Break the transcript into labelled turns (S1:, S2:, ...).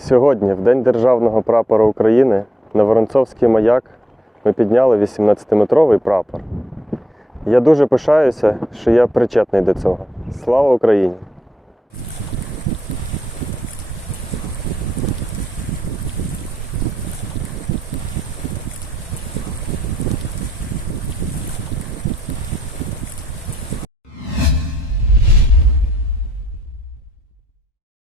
S1: Сьогодні, в День Державного прапора України, на Воронцовський маяк ми підняли 18-метровий прапор. Я дуже пишаюся, що я причетний до цього. Слава Україні!